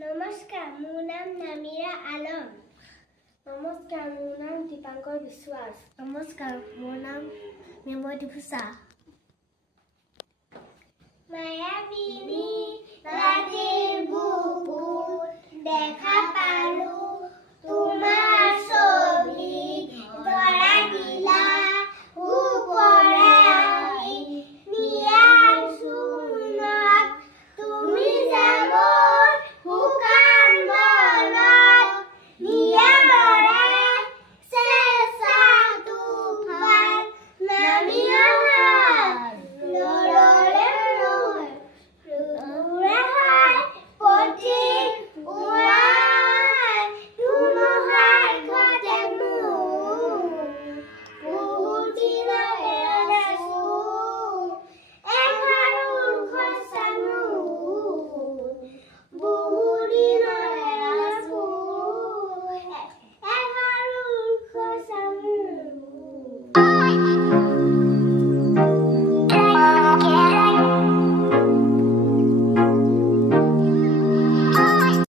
নমস্কাৰ, মোৰ নাম নামিৰা আলম। নমস্কাৰ, মোৰ নাম দীপাংকৰ বিশ্বাস। নমস্কাৰ, মোৰ নাম মিমতি ফুচা। মায়াবিনী